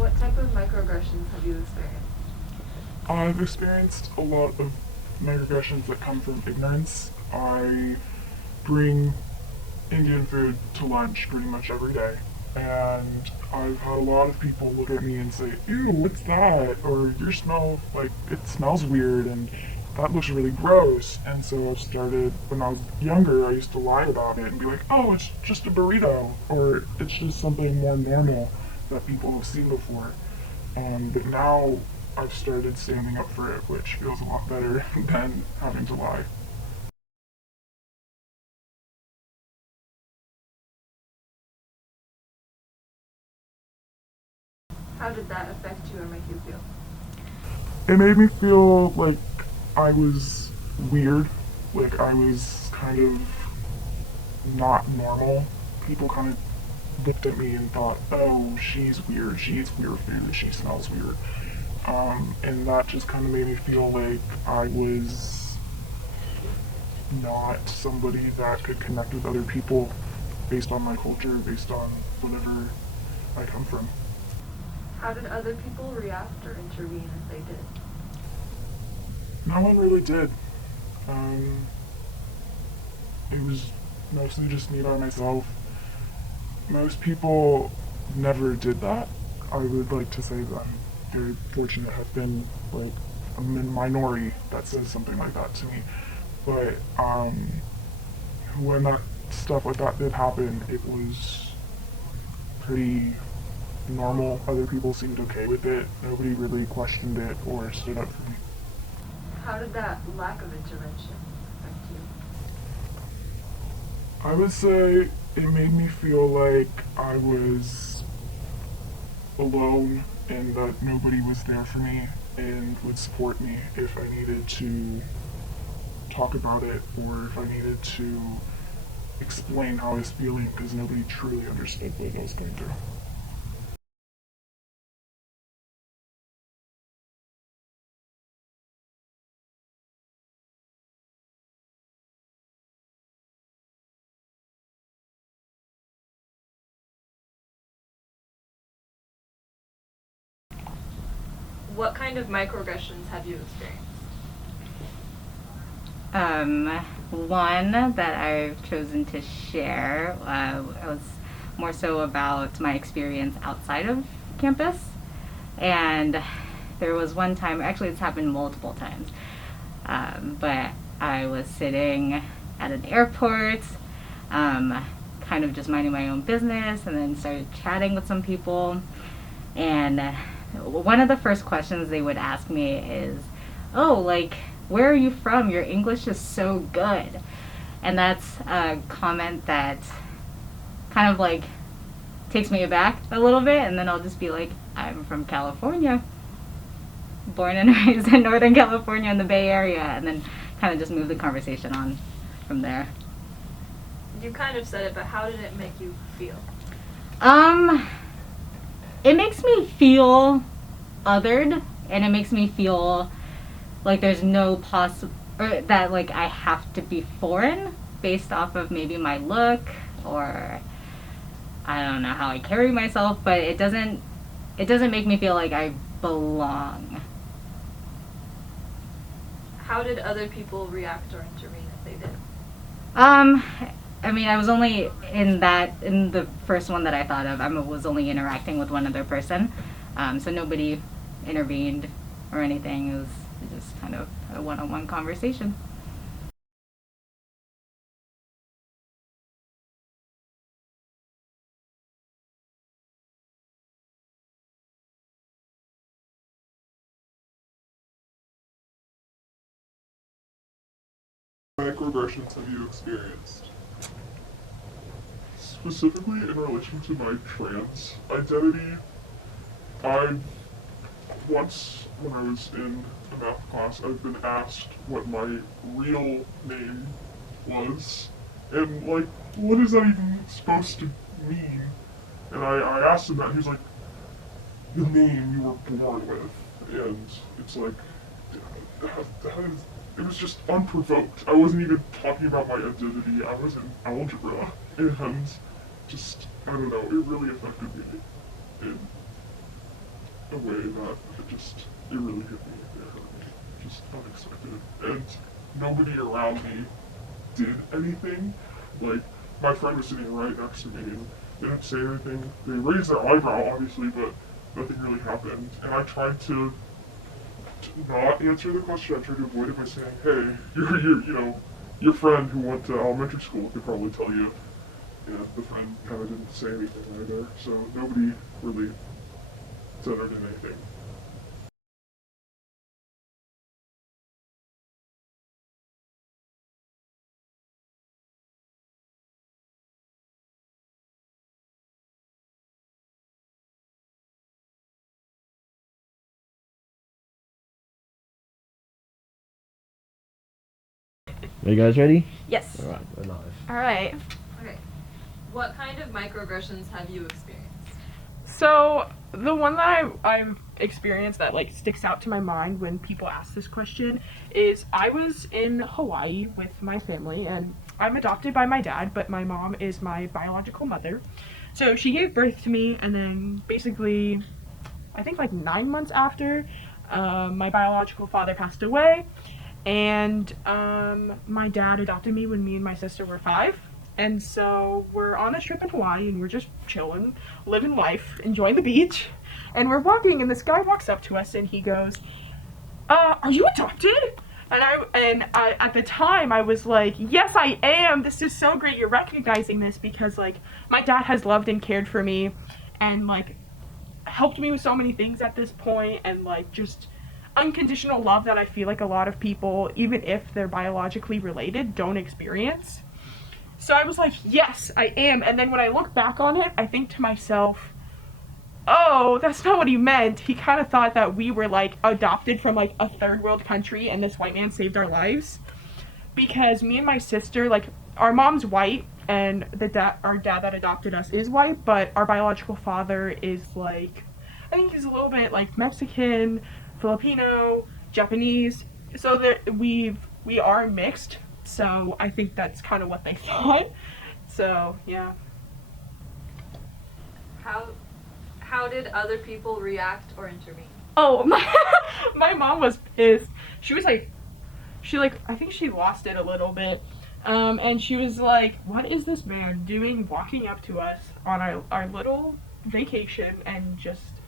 What type of microaggressions have you experienced? I've experienced a lot of microaggressions that come from ignorance. I bring Indian food to lunch pretty much every day, and I've had a lot of people look at me and say, "Ew, what's that?" or "Your smell, like, it smells weird," and "That looks really gross." And so I've started, when I was younger, I used to lie about it and be like, "Oh, it's just a burrito," or "It's just something more normal that people have seen before." But now I've started standing up for it, which feels a lot better than having to lie. How did that affect you or make you feel? It made me feel like I was weird, like I was kind of not normal. People kind of looked at me and thought, "Oh, she's weird. She eats weird food. She smells weird." And that just kind of made me feel like I was not somebody that could connect with other people based on my culture, based on whatever I come from. How did other people react or intervene if they did? No one really did. Um, it was mostly just me by myself. Most people never did that. I would like to say that I'm very fortunate to have been like a minority that says something like that to me. But when that stuff like that did happen, it was pretty normal. Other people seemed okay with it. Nobody really questioned it or stood up for me. How did that lack of intervention affect you? I would say it made me feel like I was alone and that nobody was there for me and would support me if I needed to talk about it or if I needed to explain how I was feeling because nobody truly understood what I was going through. What kind of microaggressions have you experienced? Um, One that I've chosen to share was more so about my experience outside of campus. And there was one time, actually, it's happened multiple times, but I was sitting at an airport, kind of just minding my own business, and then started chatting with some people. And one of the first questions they would ask me is, "Oh, like, where are you from? Your English is so good." And that's a comment that kind of like takes me aback a little bit. And then I'll just be like, "I'm from California, born and raised in Northern California in the Bay Area." And then kind of just move the conversation on from there. You kind of said it, but how did it make you feel? Um, it makes me feel othered, and it makes me feel like there's no possible, or that like I have to be foreign based off of maybe my look, or I don't know how I carry myself, but it doesn't make me feel like I belong. How did other people react or intervene if they did? Um, I mean, I was only in the first one that I thought of. I was only interacting with one other person, so nobody intervened or anything. It was just kind of a one-on-one conversation. Microaggressions have you experienced? Specifically in relation to my trans identity, I once, when I was in a math class, I've been asked what my real name was. And, like, what is that even supposed to mean? And I asked him that, and he was like, the name you were born with. And it's like, it was just unprovoked. I wasn't even talking about my identity. I was in algebra. And just, I don't know, it really affected me. And a way that it really hit me. It hurt me. Just unexpected. And nobody around me did anything. Like, my friend was sitting right next to me and they didn't say anything. They raised their eyebrow, obviously, but nothing really happened. And I tried to not answer the question. I tried to avoid it by saying, hey, your friend who went to elementary school could probably tell you. And the friend kind of didn't say anything either, so nobody really said or did anything. Are you guys ready? Yes. Alright, we're live. All right. Okay. What kind of microaggressions have you experienced? So the one that I've experienced that like sticks out to my mind when people ask this question is I was in Hawaii with my family, and I'm adopted by my dad, but my mom is my biological mother. So she gave birth to me, and then basically, I think like 9 months after, my biological father passed away, and my dad adopted me when me and my sister were 5. And so we're on this trip in Hawaii and we're just chilling, living life, enjoying the beach. And we're walking and this guy walks up to us and he goes, are you adopted? And I at the time I was like, yes, I am. This is so great you're recognizing this, because like my dad has loved and cared for me and like helped me with so many things at this point, and like just unconditional love that I feel like a lot of people, even if they're biologically related, don't experience. So I was like, yes, I am. And then when I look back on it, I think to myself, oh, that's not what he meant. He kind of thought that we were like adopted from like a third world country and this white man saved our lives. Because me and my sister, like, our mom's white and our dad that adopted us is white, but our biological father is like, I think he's a little bit like Mexican, Filipino, Japanese. So that we are mixed. So I think that's kind of what they thought. So yeah. How did other people react or intervene? Oh, my mom was pissed. She was like, I think she lost it a little bit. And she was like, what is this man doing walking up to us on our little vacation and just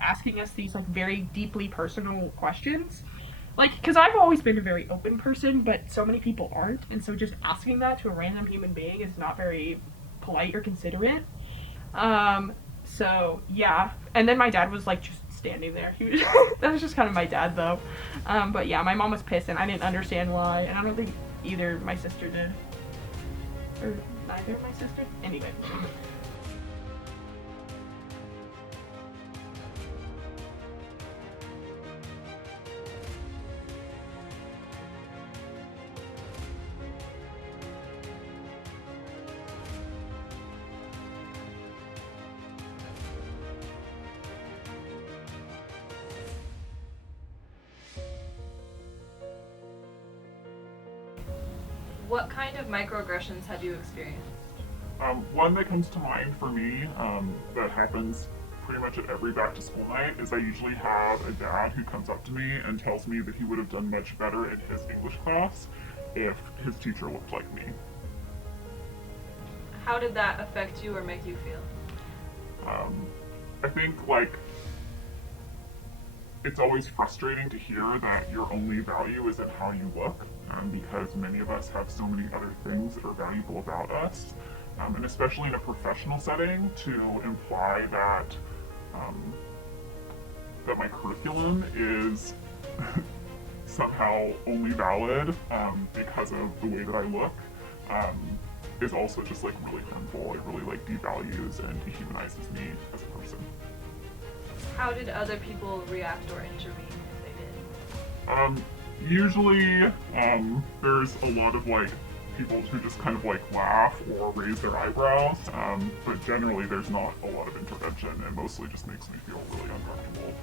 asking us these like very deeply personal questions? Like, because I've always been a very open person, but so many people aren't, and so just asking that to a random human being is not very polite or considerate. So yeah, and then my dad was like just standing there. He was that was just kind of my dad though. But yeah, my mom was pissed, and I didn't understand why, and I don't think either my sister did, or neither of my sisters. Anyway. What kind of microaggressions have you experienced? One that comes to mind for me, that happens pretty much at every back to school night, is I usually have a dad who comes up to me and tells me that he would have done much better in his English class if his teacher looked like me. How did that affect you or make you feel? I think like it's always frustrating to hear that your only value is in how you look, because many of us have so many other things that are valuable about us, and especially in a professional setting, to imply that that my curriculum is somehow only valid because of the way that I look, is also just like really harmful. It really like devalues and dehumanizes me as a person. How did other people react or intervene if they did? Usually, there's a lot of like people who just kind of like laugh or raise their eyebrows, but generally there's not a lot of intervention. It mostly just makes me feel really uncomfortable.